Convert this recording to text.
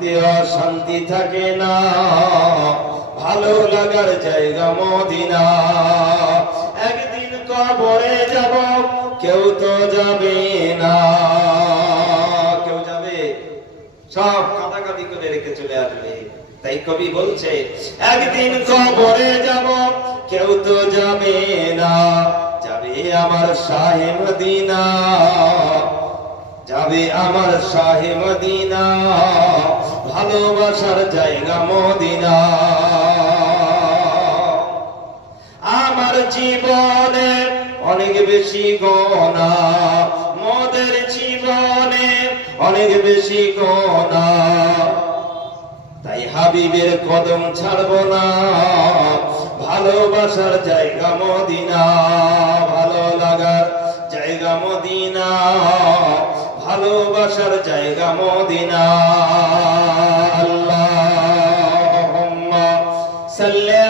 শান্তি অশান্তি থাকে না, ভালো লাগার জায়গা মদিনা। একদিন কবরে যাব, কেউ তো যাবে না। কেউ যাবে? সব কাঁদাকাটি করে রেখে চলে আসবে। তাই কবি বলছে একদিন কবরে যাব, কেউ তো যাবে না। যাবে আমার শাহে মদিনা, যাবে আমার শাহে মদিনা, ভালোবাসার জায়গা মদিনা। আমার জীবনে অনেক বেশি গোনা, মোদের জীবনে অনেক বেশি গোনা। তাই হাবিবের কদম ছাড়বো না, ভালোবাসার জায়গা মদিনা, ভালো লাগার জায়গা মদিনা, ভালোবাসার জায়গা মদিনা। আল্লাহুম্মা সাল্লি